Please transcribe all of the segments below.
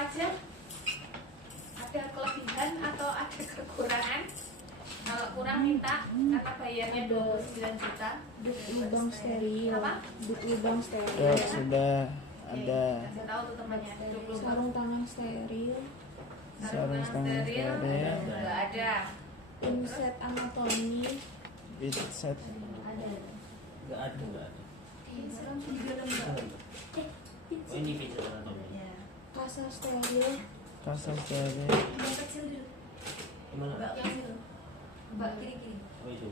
aja? Ada kelebihan atau ada kekurangan? Kalau kurang minta karena bayarnya 29 juta. Lubang steril. Apa? Lubang steril. Ya sudah ada Saya tahu tuh temannya. Sarung tangan steril. sarung tangan steril, Enggak ada. Inset anatomi. bit set, Nggak ada. Oh ini pizza anatomi. Kasa steril. kasa steril, Yang kecil dulu. Gimana? Mbak yang situ. Mbak kiri-kiri. Oh itu.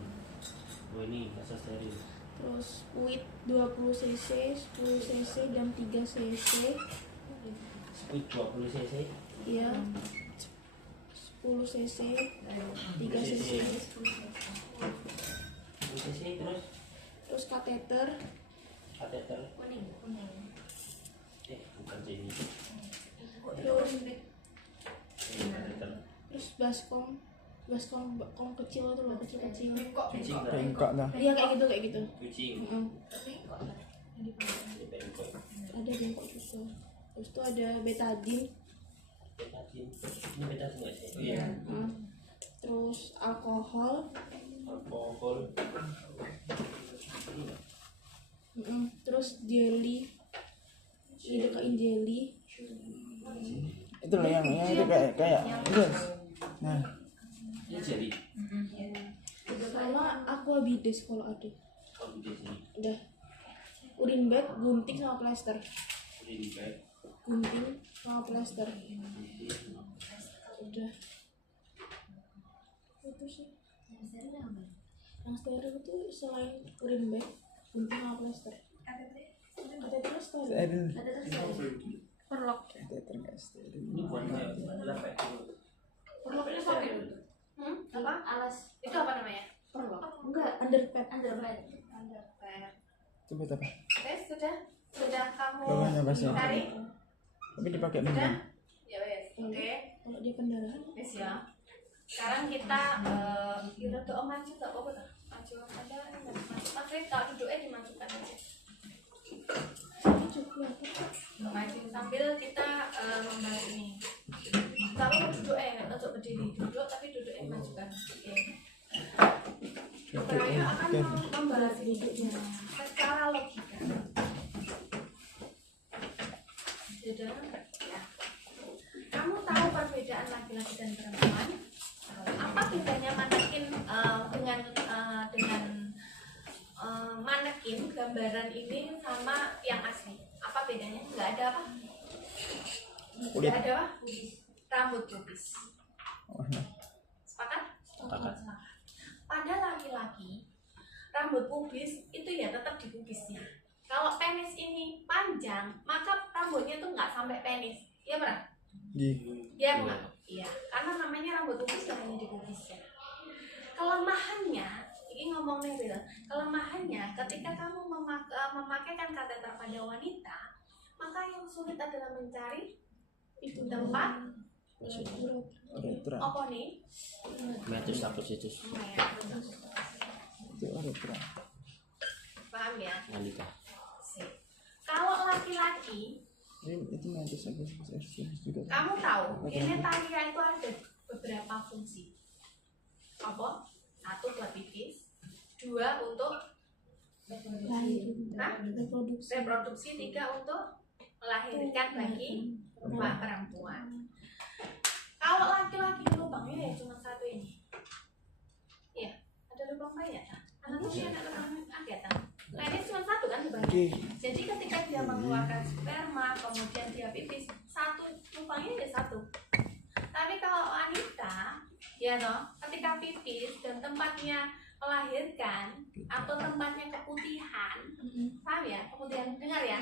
Oh ini kasa steril. Terus wit 20 cc, 10 cc dan 3 cc. Squid 20 cc. Iya. 10 cc, 3 cc. 10 cc terus Terus kateter. kateter. Kuning. Bukan sini. Terus Kateter. baskom kecil tuh loh, kecil-kecil. Kucing kan? bengkok dah. Iya kayak gitu. Kucing. Heeh. Bengkok. Ada bengkok juga. Terus tuh ada betadine. Betadine. Ini betadine nggak sih? Oh iya. Heeh. Terus alkohol. Alkohol. Terus jelly. Dideketin jelly. Itu loh yang itu kayak itu. Nah, Ini jadi. Sama aquabides kalau ada. Kalau di sini. Udah. Urin bag, gunting sama plester. Ini bag. Gunting sama plester. Udah. Itu sih. Yang steril itu selain urin bag, gunting sama plester. Kateter steril. steril, Perlok. kateter nggak steril. Ini buat apa? Perloknya pakai. Apa? Alas. Itu apa namanya? Perlok. Enggak, underpad. Underpad. Coba apa? Oke, sudah kamu Bawahnya pasnya. cari? Tapi dipakai Sudah? minum. Ya wes. Oke. Kalau dia pendarahan, Wes ya. Sekarang kita kita doa maju tak apa-apa tak? Maju ada maju. Pakai tak duduknya dimasukkan aja. ini cukup apa? Maju sambil kita membahas ini. Tapi duduknya untuk berdiri, duduk tapi duduknya dimajukan. Oke. Saya akan membahas ini secara logika. Sudah, ya. Kamu tahu perbedaan laki-laki dan perempuan? Apa bedanya manekin dengan manekin gambaran ini sama yang asli? Apa bedanya? Nggak ada apa? Kulit. Nggak ada apa? Rambut pubis. Oh, nah. Sepakat? Sepakat. Pada laki-laki, rambut pubis itu ya tetap di pubisnya. Kalau penis ini panjang, maka rambutnya tuh nggak sampai penis. Iya benar? Iya bukan? Iya. Karena namanya rambut pubis hanya di pubisnya. Kelemahannya, ini ngomongnya real. Kelemahannya ketika kamu memakaikan kateter pada wanita, maka yang sulit adalah mencari Itu tempat Uretra, apa nih? Metus apa situs? itu uretra. Paham ya? Nalika. Sip. Kalau laki-laki, Itu metus apa juga. kamu tahu genitalia itu ada beberapa fungsi. Apa? Satu buat pipis, dua untuk reproduksi, tiga untuk melahirkan bagi perempuan. Kalau laki-laki lubangnya ya cuma satu ini. Iya, ada lubang banyak. Anatominya ada lubang agak. Nah ini cuma satu kan lubangnya. Jadi ketika dia mengeluarkan sperma, kemudian dia pipis, satu lubangnya ya satu. Tapi kalau wanita, ya toh, ketika pipis dan tempatnya melahirkan atau tempatnya keputihan, paham ya? Keputihan, dengar ya?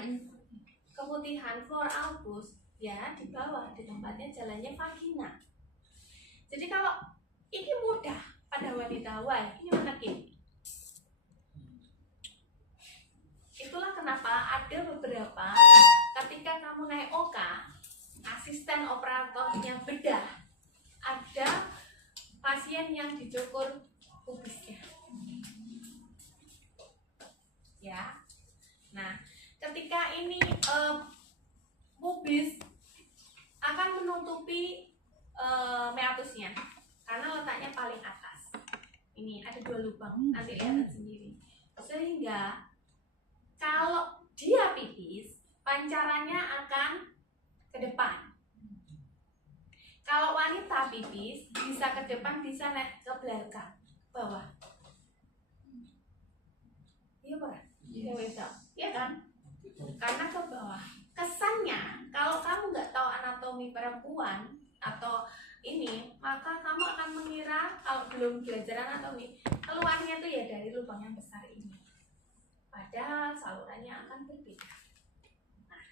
Keputihan flor albus, ya di bawah di tempatnya jalannya vagina. Jadi kalau ini mudah pada wanita, wah ini menekin. Itulah kenapa ada beberapa ketika kamu naik OK, asisten operatornya bedah, ada pasien yang dicukur pubisnya. Ya. Nah, ketika ini pubis akan menutupi meatusnya karena letaknya paling atas. Ini ada 2 lubang, nanti lihat sendiri. Sehingga kalau dia pipis, pancarannya akan ke depan. Kalau wanita pipis bisa ke depan, bisa naik ke belakang, bawah. Iya Pak? Iya kan? Karena ke bawah. Kesannya kalau kamu nggak tahu anatomi perempuan atau ini, maka kamu akan mengira kalau belum belajar anatomi, keluarnya tuh ya dari lubang yang besar ini. Padahal salurannya akan berbeda. Nah,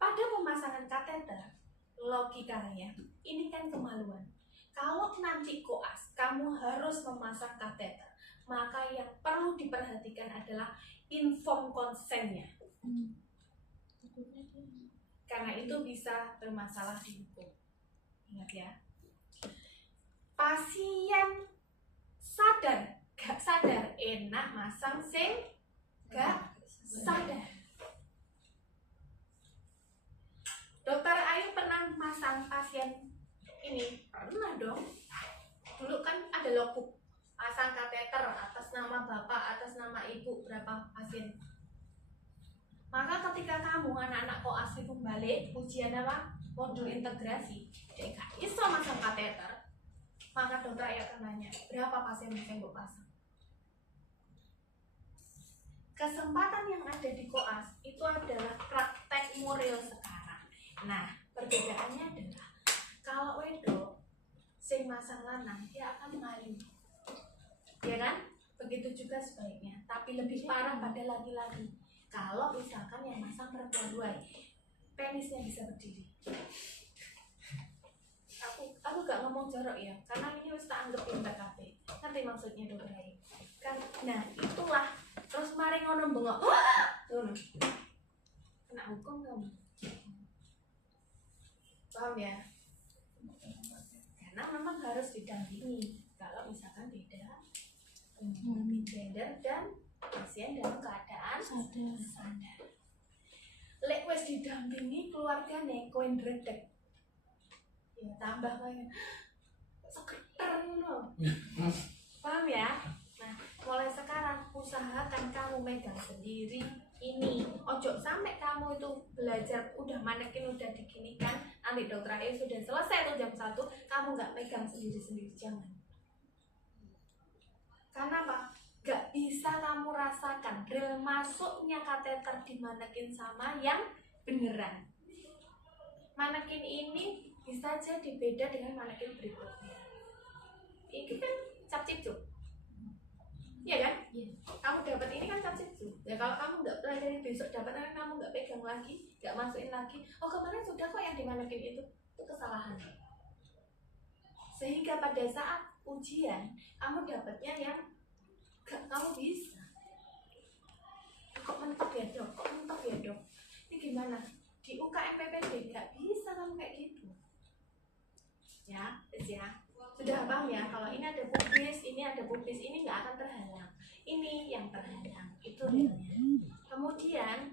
pada pemasangan kateter, logikanya ini kan kemaluan. Kalau nanti koas, kamu harus memasang kateter, maka yang perlu diperhatikan adalah inform konsennya. Karena itu bisa bermasalah di hukum. Ingat ya. Pasien sadar, gak sadar, enak masang sing gak sadar. Dokter Ayu pernah masang pasien ini? Pernah dong. Dulu kan ada logbook, pasang kateter atas nama bapak, atas nama ibu, berapa pasien. Maka ketika kamu anak-anak koas itu balik ujian apa? Modul integrasi, dia gak iso masang kateter, maka dokter Ayu akan nanya, berapa pasien yang gue pasang? Kesempatan yang ada di koas itu adalah praktek moral sekarang. Nah, perbedaannya adalah kalau wedok sing masang lanang dia akan malu, ya kan? Begitu juga sebaliknya, tapi lebih parah pada laki-laki. Kalau misalkan yang masang perempuan dua, penisnya bisa berdiri. Aku gak ngomong jorok ya, karena ini harus tak anggapin PKP. Ngerti maksudnya dokter Ayu? Kan, nah itulah. Terus mari ngono bengok, kena hukum kamu. Paham ya? Karena memang harus didampingi. Kalau misalkan beda gender dan pasien dalam keadaan sadar. Lek wis didampingi keluargane kowe ndredeg. Ya tambah kayak seketer loh. Paham ya? Nah, mulai sekarang usahakan kamu megang sendiri ini. Ojo sampai kamu itu belajar udah manekin udah diginikan, nanti dokter Ayu sudah selesai tuh jam 1, kamu nggak megang sendiri-sendiri, jangan. Karena apa? Gak bisa kamu rasakan real masuknya kateter di manekin sama yang beneran. Manekin ini bisa jadi beda dengan manekin berikutnya. Ini kan cap cipcuk, iya kan? Iya. Kamu dapat ini kan cap cipcuk. Ya kalau kamu nggak pelajari besok dapat, kan kamu nggak pegang lagi, nggak masukin lagi. Oh kemarin sudah kok yang dimanekin itu kesalahan. Sehingga pada saat ujian kamu dapatnya yang gak kamu bisa. Kok mentok ya dok? Kok mentok ya dok? Ini gimana? Di UKM PPD gak bisa kamu kayak gitu. Ya, ya. Sudah paham ya? Kalau ini ada pubis, ini nggak akan terhalang. Ini yang terhalang, itu realnya. Kemudian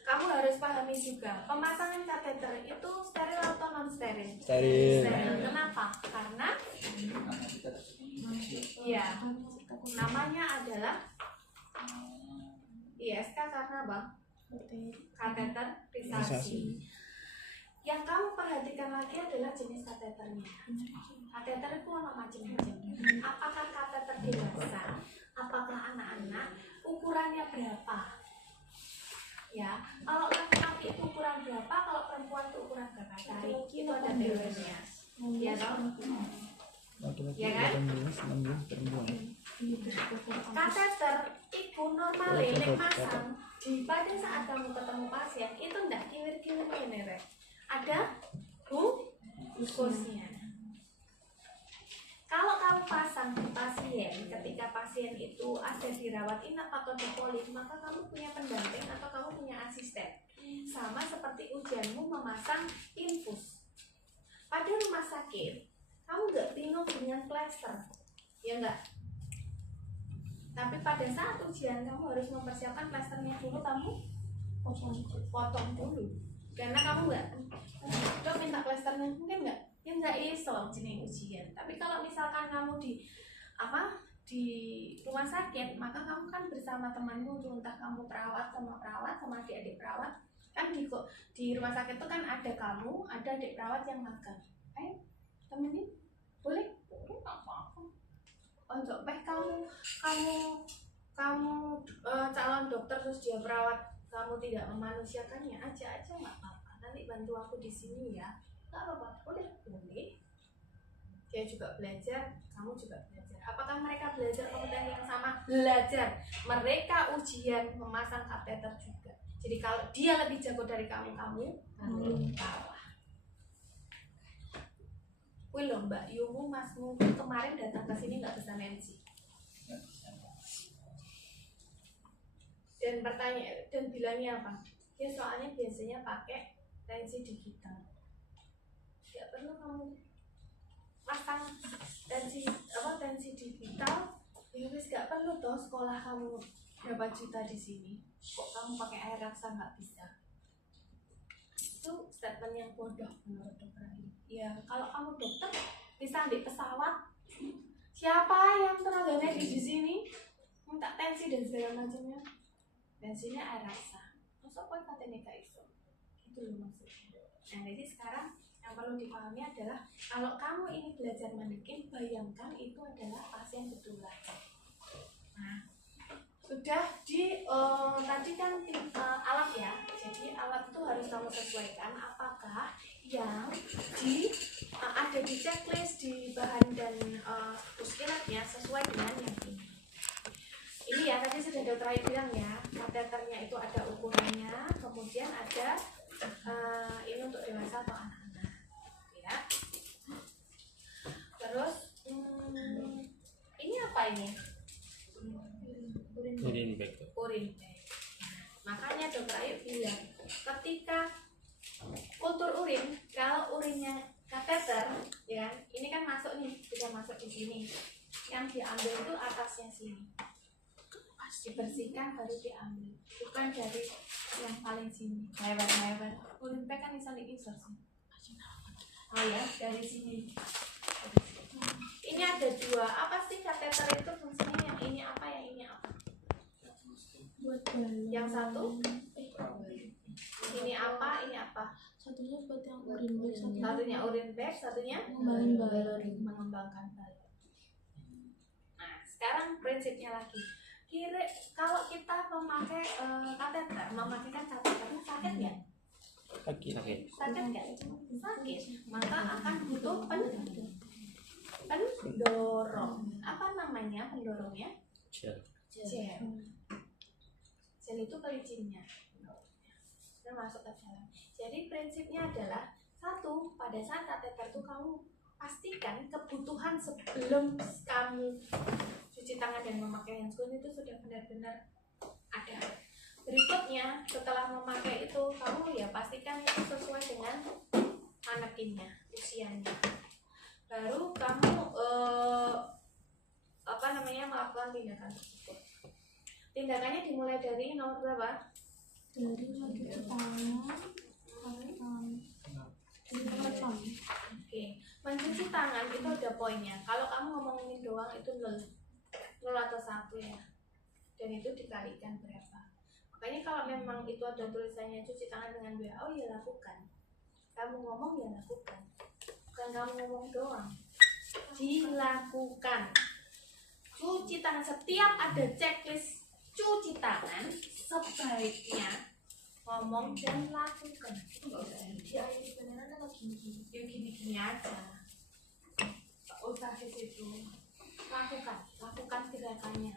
kamu harus pahami juga pemasangan kateter itu steril atau non steril? Steril. Kenapa? Karena ya namanya adalah ISK karena apa? Kateterisasi. Yang kamu perhatikan lagi adalah jenis kateternya. Kateter itu ada macam-macam. Apakah kateter dewasa? Apakah anak-anak? Ukurannya berapa? Ya, kalau laki-laki itu ukuran berapa? Kalau perempuan itu ukuran berapa? Cari, itu ada teorinya. Ya toh? Laki-laki Ya kan? 16 perempuan. Kateter itu normal lek masang di pada saat kamu ketemu pasien itu ndak kiwir-kiwir ngene rek. Ada glukusnya. Kalau kamu pasang di pasien ketika pasien itu ada dirawat inap atau dipolis, maka kamu punya pendamping atau kamu punya asisten. Sama seperti ujianmu memasang infus. Pada rumah sakit, kamu nggak bingung dengan plester, ya enggak? Tapi pada saat ujian kamu harus mempersiapkan plasternya dulu, kamu potong dulu. karena kamu nggak dok minta plesternya mungkin nggak, ya nggak iso jenis ujian. Tapi kalau misalkan kamu di rumah sakit, maka kamu kan bersama temanmu tuh, entah kamu perawat sama adik-adik perawat kan. Di rumah sakit itu kan ada kamu, ada adik perawat yang magang. Ayo temenin, boleh apa-apa. Untuk kamu calon dokter terus dia perawat, kamu tidak memanusiakannya, aja nggak apa-apa. Nanti bantu aku di sini ya, nggak apa-apa. Udah boleh. Dia juga belajar, kamu juga belajar. Apakah mereka belajar kompetensi yang sama? Belajar. Mereka ujian memasang kateter juga. Jadi kalau dia lebih jago dari kamu kalah. Wih loh Mbak Yumu, Masmu kemarin datang ke sini nggak bisa tensi. Dan bilangnya apa? Ya soalnya biasanya pakai tensi digital. Tidak perlu kamu pasang tensi digital. Ya wis gak perlu toh sekolah kamu berapa juta di sini. Kok kamu pakai air raksa nggak bisa? Itu statement yang bodoh menurut dokter ini. Ya kalau kamu dokter bisa di pesawat, siapa yang tenaga medis di sini minta tensi dan segala macamnya, tensinya air raksa. Masa kok katanya gak iso? Gitu loh maksudnya. Nah jadi sekarang yang perlu dipahami adalah kalau kamu ini belajar manekin, bayangkan itu adalah pasien betulan. Nah sudah tadi kan alat ya, jadi alat itu harus kamu sesuaikan apakah yang ada di checklist di bahan dan puskilatnya sesuai dengan yang ini. Ini ya tadi sudah dokter Ayu bilang ya, kateternya itu ada ukurannya, kemudian ada ini untuk dewasa atau anak-anak ya. Terus ini apa ini? Urin bag. Makanya dokter Ayu bilang ketika kultur urin, kalau urinnya kateter ya, ini kan masuk nih, sudah masuk di sini. Yang diambil itu atasnya sini, dibersihkan baru diambil, bukan dari yang paling sini. Hebat. Urin bag kan bisa diisor sih. Oh ya, dari sini. Ini ada dua. Apa sih kateter itu fungsinya? Yang ini apa? Yang ini apa? Buat balon. Yang satu ini apa? Ini apa? Satunya buat yang urin bag, Satunya urin bag, satunya mengembangkan balon. Nah, sekarang prinsipnya lagi. Kalau kita memakai kateter, memakaikan kateter sakit nggak? Sakit. Sakit nggak? Sakit. Maka akan butuh pendorong. Apa namanya pendorongnya? Gel. Gel itu kelicinnya. Kita masuk ke dalam. Jadi prinsipnya adalah satu, pada saat kateter itu kamu pastikan kebutuhan sebelum kamu cuci tangan dan memakai handscoon itu sudah benar-benar ada. Berikutnya setelah memakai itu kamu ya pastikan itu sesuai dengan anekinnya, usianya. Baru kamu melakukan tindakan tersebut. Tindakannya dimulai dari nomor berapa? Dari mencuci tangan, Oke, mencuci tangan itu ada poinnya. Kalau kamu ngomongin doang itu 0 atau 1 ya, dan itu dikalikan berapa. Makanya kalau memang itu ada tulisannya cuci tangan dengan WHO ya lakukan. Kamu ngomong ya lakukan, bukan kamu ngomong doang, dilakukan. Cuci tangan, setiap ada checklist cuci tangan sebaiknya ngomong dan lakukan. Dia sebenarnya kalau gini aja, tak usah ke situ. Lakukan gerakannya,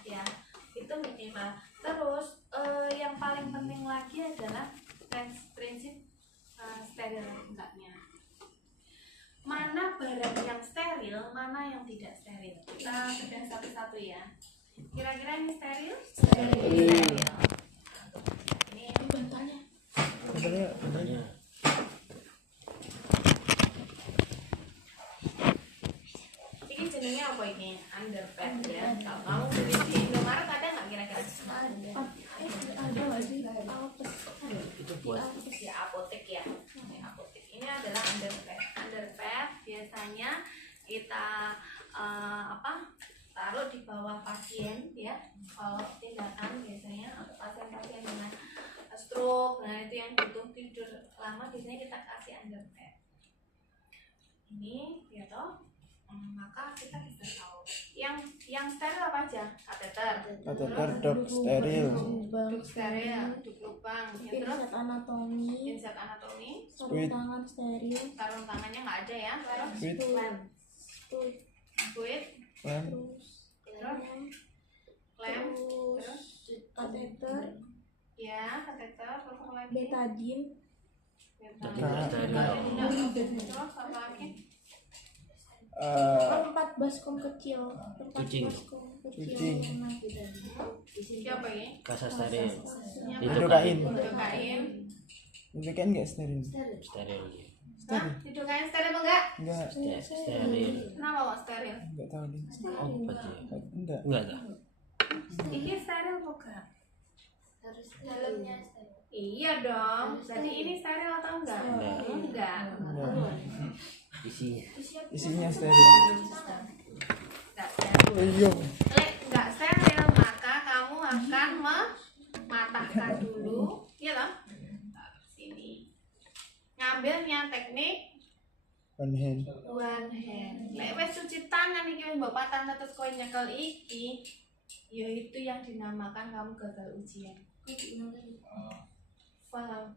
ya itu minimal. Terus yang paling penting lagi adalah prinsip steril enggaknya. Mana barang yang steril, mana yang tidak steril. Kita bedah satu-satu ya. Kira-kira ini steril? Steril. Ini bantalnya. Bentarnya. Ini jenisnya apa ini? Underpants ya. Kalau kamu beli di Indomaret ada nggak kira-kira? ada nggak sih? Itu buat adalah underpad biasanya kita taruh di bawah pasien ya. Kalau tindakan biasanya untuk pasien-pasien dengan stroke, nah itu yang butuh tidur lama biasanya kita kasih underpad ini ya toh. Maka kita bisa tahu yang steril apa aja, kateter, dok steril, duk steril, duk lubang, ya, terus Insert anatomi, sarung tangan steril, sarung tangannya nggak ada ya, terus Sweet. fluid, lem, terus lem, terus kateter, ya kateter, terus apa lagi? betadine, terus apa lagi? 4 baskom kecil, Kucing. Siapa ini? Kasa steril. Lidocain. Lidocain Nggak steril. Steril. Hah? Lidocain steril apa enggak? Enggak, Steril. Kenapa kok steril? enggak tahu deh. Obat ya. Enggak. Enggak ada. Ini steril bukan? Harus dalamnya steril. Iya dong. Berarti ini steril atau enggak? Enggak. Isinya steril. Enggak steril. Iya. Enggak steril, maka kamu akan mematahkan dulu, iya loh. Sini. Ngambilnya teknik One hand. one hand. Lek wis cuci tangan iki wis mbok patah terus kowe nyekel iki, ya itu yang dinamakan kamu gagal ujian. Paham?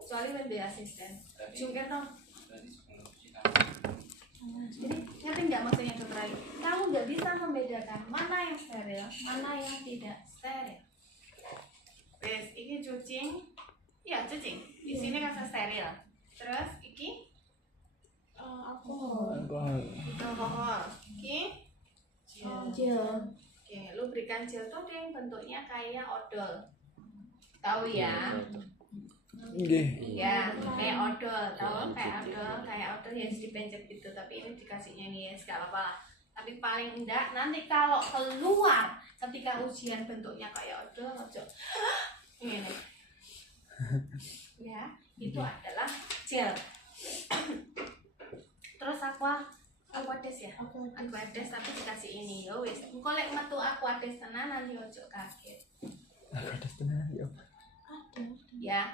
Soalnya lebih asisten. Jungkir dong. Jadi ngerti nggak maksudnya dokter Ali? Kamu nggak bisa membedakan mana yang steril, mana yang tidak steril. Terus ini cucing, ya cucing. Di sini rasa steril. Terus iki alkohol, alkohol. Iki gel, oke, lu berikan gel tuh yang bentuknya kayak odol. Tahu ya? Nggih. Ya, kayak odol, tahu kayak odol ya dipencet gitu, tapi ini dikasihnya nih, gak apa-apa lah. Tapi paling enggak nanti kalau keluar ketika ujian bentuknya kayak odol, ojo ini. Ya, itu adalah gel. Terus aquades ya? Aquades tapi dikasih ini, yo wis. Engko lek metu aquades tenan nanti ojo kaget. Ada tenan ya. Ya.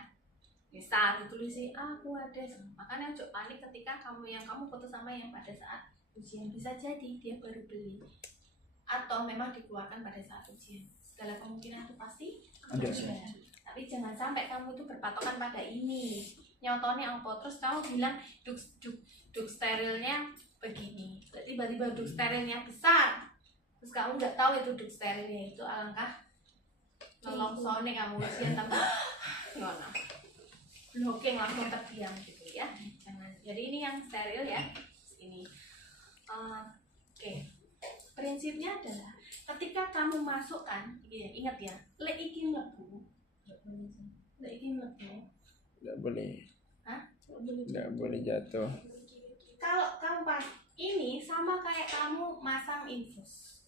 Misal ditulis aquades. Makanya ojo panik ketika kamu foto sama yang pada saat ujian, bisa jadi dia baru beli atau memang dikeluarkan pada saat ujian. Segala kemungkinan itu pasti Ada. Tapi jangan sampai kamu itu berpatokan pada ini. Nyontohnya apa terus kamu bilang duk sterilnya begini. Berarti tiba-tiba duk sterilnya besar. Terus kamu nggak tahu itu duk sterilnya itu, alangkah nolongsone kamu ujian tambah ngono. Blocking langsung terdiam gitu ya. Jangan. Jadi ini yang steril ya. Ini. Oke. Prinsipnya adalah ketika kamu masukkan, ingat ya, lek iki mlebu. Lek iki mlebu. Enggak boleh. Hah? Enggak boleh jatuh. Kalau kamu pas ini sama kayak kamu masang infus.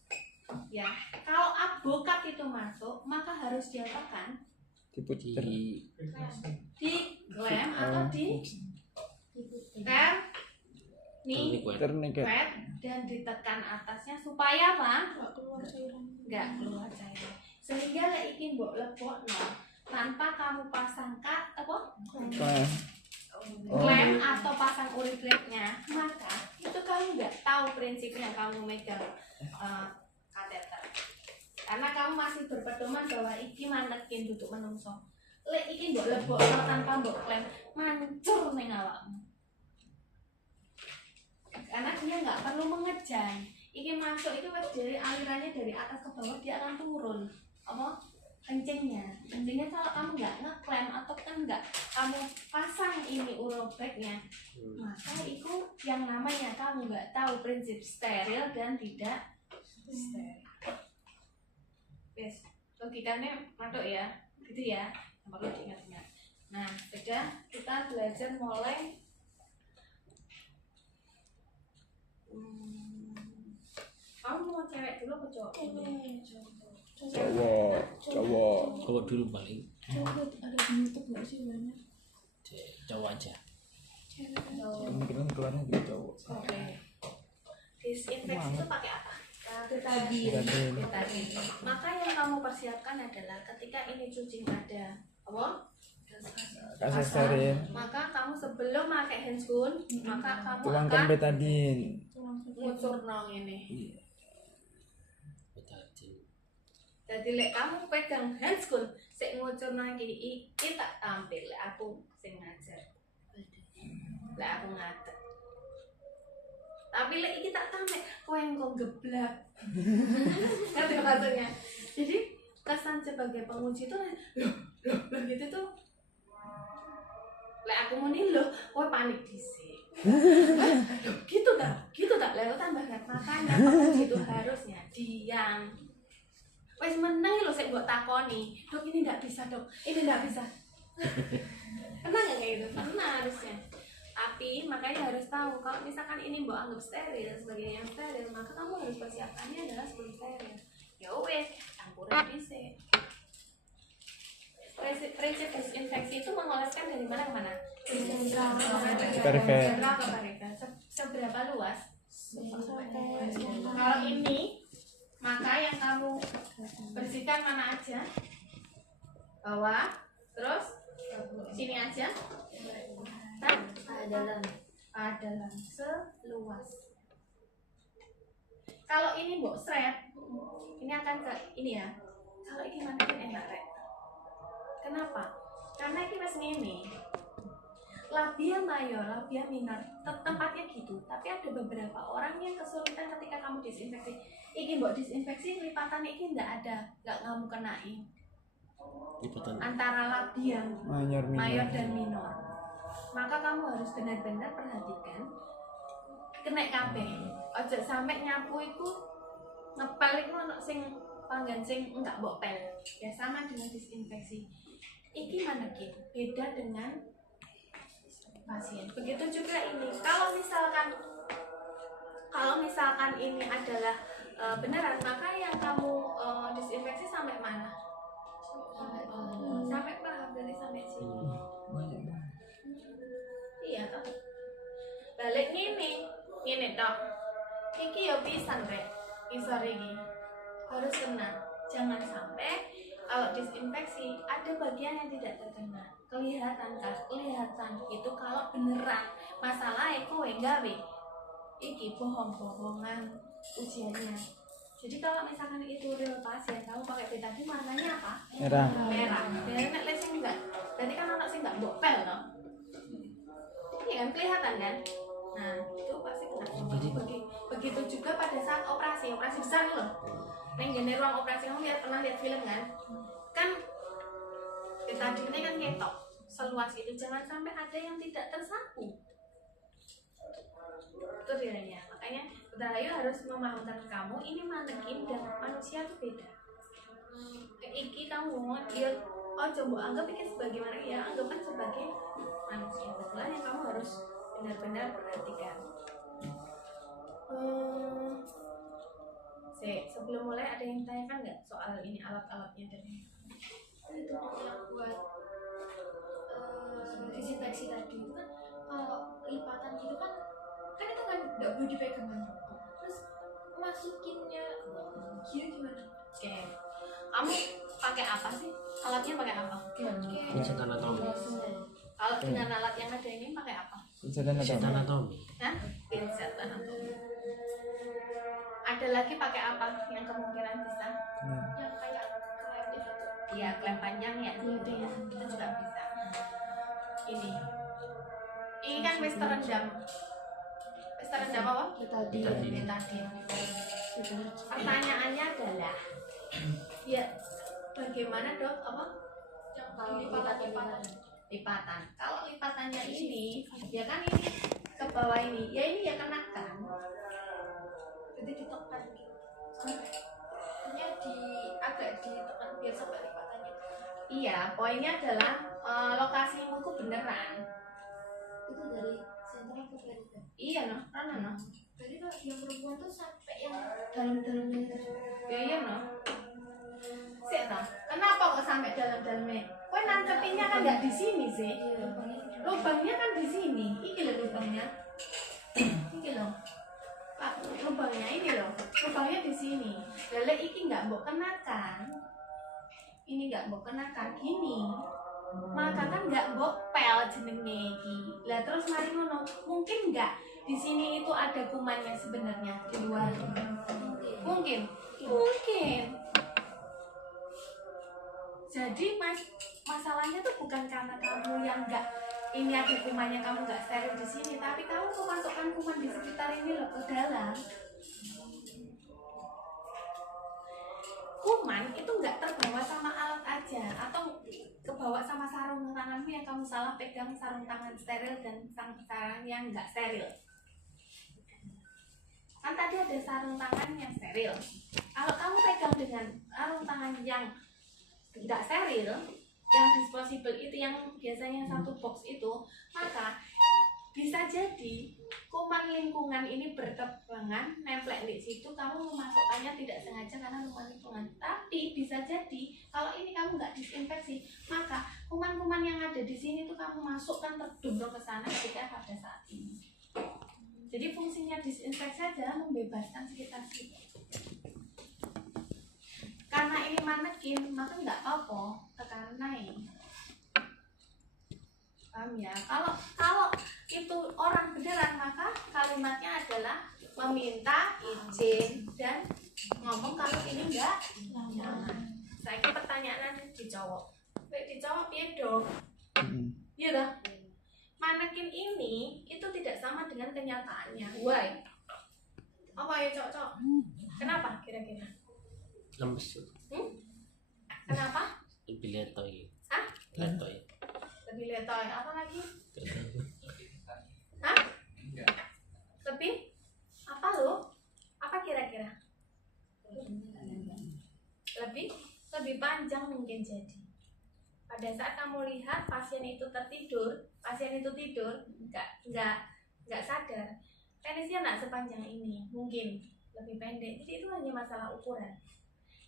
Ya, kalau advokat itu masuk, maka harus diapakan? Diputer. Di glem atau di ter nih Terniket. pet dan ditekan atasnya supaya apa? nggak keluar cairan, Nggak keluar cairan. Sehingga lek iki mbok lebokno tanpa kamu pasang klem atau pasang Oriflame-nya, maka itu kamu nggak tahu prinsipnya kamu megang kateter. Karena kamu masih berpedoman bahwa iki manekin duduk menungso. Lek iki mbok lebokno tanpa mbok klem, mancur ning awakmu. Karena dia nggak perlu mengejan. Iki masuk itu dari alirannya dari atas ke bawah dia akan turun. Apa? Kencingnya kalau kamu nggak ngeklem atau kan nggak kamu pasang ini urobeknya, maka itu yang namanya kamu nggak tahu prinsip steril dan tidak steril. Yes, logikanya masuk ya, gitu ya, yang perlu diingat-ingat. Nah, sudah kita belajar mulai kamu mau cewek dulu ke cowok dulu? Cowok dulu paling. coba ada di YouTube nggak sih banyak? Cowok aja. Kemungkinan keluarnya juga cowok. Oke. Disinfeksi itu pakai apa? Betadine. Betadine. Maka yang kamu persiapkan adalah ketika ini cuci ada apa? Kasih steril. Maka kamu sebelum pakai handscoon, maka kamu Tuangkan akan betadine. ngucur nang ini. Iya. Betadine. Jadi lek kamu pegang handscoon, sik ngucur nang iki tak tampil lek aku sing ngajar. Lek aku ngajar. Tapi lek iki tak tampil, kowe engko geblak. Ngerti maksudnya? Jadi kesan sebagai penguji itu loh gitu tuh. Lek aku muni loh, kowe panik dhisik. Gitu tak lalu tambah gak makanya penguji itu harusnya diam. Wes meneng lho sik mbok takoni. Dok ini enggak bisa, Dok. Ini enggak bisa. Pernah nggak kayak gitu? Pernah harusnya. Tapi makanya harus tahu kalau misalkan ini mbok anggap steril sebagai yang steril, maka kamu harus persiapannya adalah sebelum steril. Ya wes, campuran dhisik. Prinsip disinfeksi itu mengoleskan dari mana ke mana? Perifer. Sentral ke perifer. Seberapa luas? Kalau ini, maka yang kamu bersihkan mana aja? Bawah, terus sini aja. dalam Dalam seluas. Kalau ini mbok seret, ini akan ke ini ya. Kalau ini mana enak rek. Kenapa? Karena ini mas ngene. Labia mayor, labia minor, tempatnya gitu. Tapi ada beberapa orang yang kesulitan ketika kamu disinfeksi. Iki mbok disinfeksi lipatan iki nggak ada, nggak kamu kenain. Lipatan. Antara labia Mayor dan minor. Maka kamu harus benar-benar perhatikan kena kabeh. Ojo sampai nyapu itu ngepel itu ono sing panggan sing enggak mbok pel. Ya sama dengan disinfeksi. Iki manekin beda dengan pasien. Begitu juga ini. Kalau misalkan ini adalah beneran, maka yang kamu disinfeksi sampai mana? Sampai paham dari sampai sini. Iya toh. Balik ngene tok. Iki yo pisan rek. Isor iki. Harus kena. Jangan sampai kalau disinfeksi ada bagian yang tidak terkena. Kelihatan itu kalau beneran masalah kowe gawe. Iki bohongan ujiannya. Jadi kalau misalkan itu real pasien, kamu pakai betadine warnanya apa? Merah. Dan nek lesing enggak. Berarti kan anak sing enggak mbok pel toh. Iya kan kelihatan kan? Nah, itu pasti kena. Begitu juga pada saat operasi besar loh. Neng gini ruang operasi kamu pernah lihat film kan? Kan betadine ini kan ketok seluas itu, jangan sampai ada yang tidak tersapu. Itu bedanya. Makanya Dokter Ayu harus memahamkan kamu ini manekin dan manusia itu beda. Iki kamu ngomong dia coba anggap ini sebagai mana ya, anggapkan sebagai manusia. Betulan yang kamu harus benar-benar perhatikan. Sebelum mulai ada yang tanyakan nggak soal ini alat-alatnya dari itu yang buat disinfeksi tadi itu kan kalau lipatan gitu kan itu kan nggak boleh dipegang kan, terus masukinnya gimana? Oke. Kamu pakai apa sih? Alatnya pakai apa? Pinset anatomi. Kalau dengan alat yang ada ini pakai apa? Pinset anatomi. Hah? Pinset anatomi. Ada lagi pakai apa yang kemungkinan bisa? Yang kayak klep itu. Iya, klem panjang ya. Itu juga bisa. Ini kan wis terendam. Wis terendam apa? Betadine. Pertanyaannya adalah, ya bagaimana dok? Apa? Yang kalau Lipatan. Kalau lipatannya ini, ya kan ini ke bawah ini, ya ini ya kena kan. jadi ditekan gitu. Hanya agak ditekan biar sampai lipatannya. Iya, poinnya adalah lokasi muku beneran. Itu dari sentral ke perifer. Iya no, no. Jadi kalau yang perempuan tuh sampai yang dalam-dalamnya. Iya no. Sik no. Kenapa kok sampai dalam-dalamnya? Kau nangkepinnya kan nggak di sini sih. Iya, lubangnya kan di sini. Ini loh lubangnya. Ini loh. Pak, lubangnya ini loh. Lubangnya di sini. Lele iki nggak mbok kenakan. Ini nggak mbok kenakan gini. Maka kan nggak mbok pel jenenge iki. Lah terus mari ngono. Mungkin nggak di sini itu ada kumannya sebenarnya di luar. Mungkin. Jadi masalahnya tuh bukan karena kamu yang nggak ini ada kumannya kamu nggak steril di sini, tapi kamu memasukkan kuman di sekitar ini loh ke dalam. Kuman itu nggak terbawa sama alat aja atau kebawa sama sarung tanganmu yang kamu salah pegang sarung tangan steril dan sarung tangan yang nggak steril. Kan tadi ada sarung tangan yang steril. Kalau kamu pegang dengan sarung tangan yang tidak steril, yang disposable itu yang biasanya satu box itu, maka bisa jadi kuman lingkungan ini berterbangan nempel di situ, kamu memasukkannya tidak sengaja karena kuman lingkungan. Tapi bisa jadi kalau ini kamu nggak disinfeksi, maka kuman-kuman yang ada di sini tuh kamu masukkan terdorong ke sana ketika pada saat ini. Jadi fungsinya disinfeksi adalah membebaskan sekitar situ. Karena ini manekin, maka nggak apa-apa tekanan naik. Paham ya? Kalau itu orang beneran, maka kalimatnya adalah meminta izin dan ngomong kalau ini enggak nyaman. Saya ini pertanyaan di cowok. Di cowok ya dong. Iya dah. Manekin ini itu tidak sama dengan kenyataannya. Why? Apa ya cowok? Kenapa kira-kira? Lemes. Kenapa? Lebih letoy. Hah? Letoy. Lebih letoy. Apa lagi? Hah? Lebih? Apa lo? Apa kira-kira? Lebih panjang mungkin jadi. Pada saat kamu lihat pasien itu tidur, nggak sadar. Penisnya nggak sepanjang ini, mungkin lebih pendek. Jadi itu hanya masalah ukuran.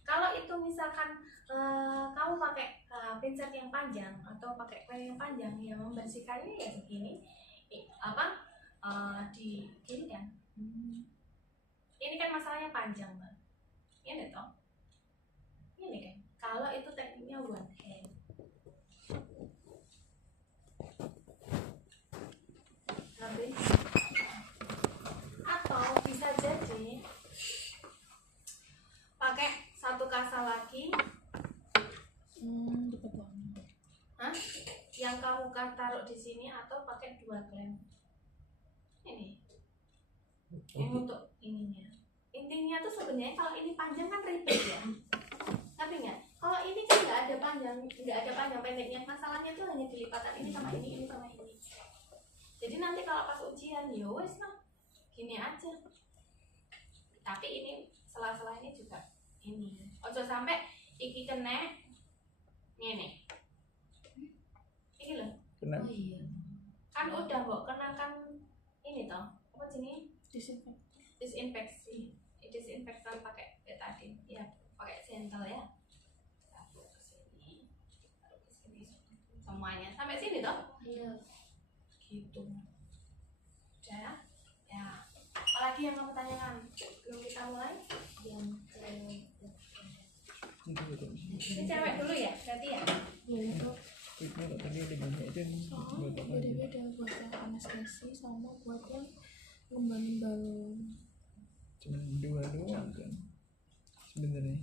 Kalau itu misalkan kamu pakai pinset yang panjang atau pakai klem yang panjang, ya membersihkannya ya segini, di gini kan. Ini kan masalahnya panjang Mbak. Ini toh. Ini kan. Kalau itu tekniknya one hand. Habis. Atau bisa jadi pakai satu kasa lagi. Hah? Yang kamu kan taruh di sini atau pakai 2 klem. Ini untuk ininya. Intinya tuh sebenarnya kalau ini panjang kan ribet ya. Tapi nggak, kalau ini kan nggak ada panjang pendeknya. Masalahnya tuh hanya dilipatan ini sama ini sama ini. Jadi nanti kalau pas ujian, ya wes lah, gini aja. Tapi ini sela-sela ini juga ini. Ojo sampai iki kena ngene. Iki loh. Kenapa? Oh iya. Kan udah mbok kenakan ini toh. Apa sini? Disinfeksi. Disinfektan pakai betadine. Ya, pakai sentel ya. Taruh ke sini. Taruh ke sini. Semuanya sampai sini toh? Iya. Gitu. Udah ya? Ya. Apalagi yang kamu tanyakan? Belum kita mulai? Yang cewek. Ini cewek dulu ya? Berarti ya? Iya itu Kalau tadi ada banyak itu soalnya buat apa? beda-beda buat yang anestesi sama buat yang ngembangin balon. Cuman 2 doang kan sebenarnya.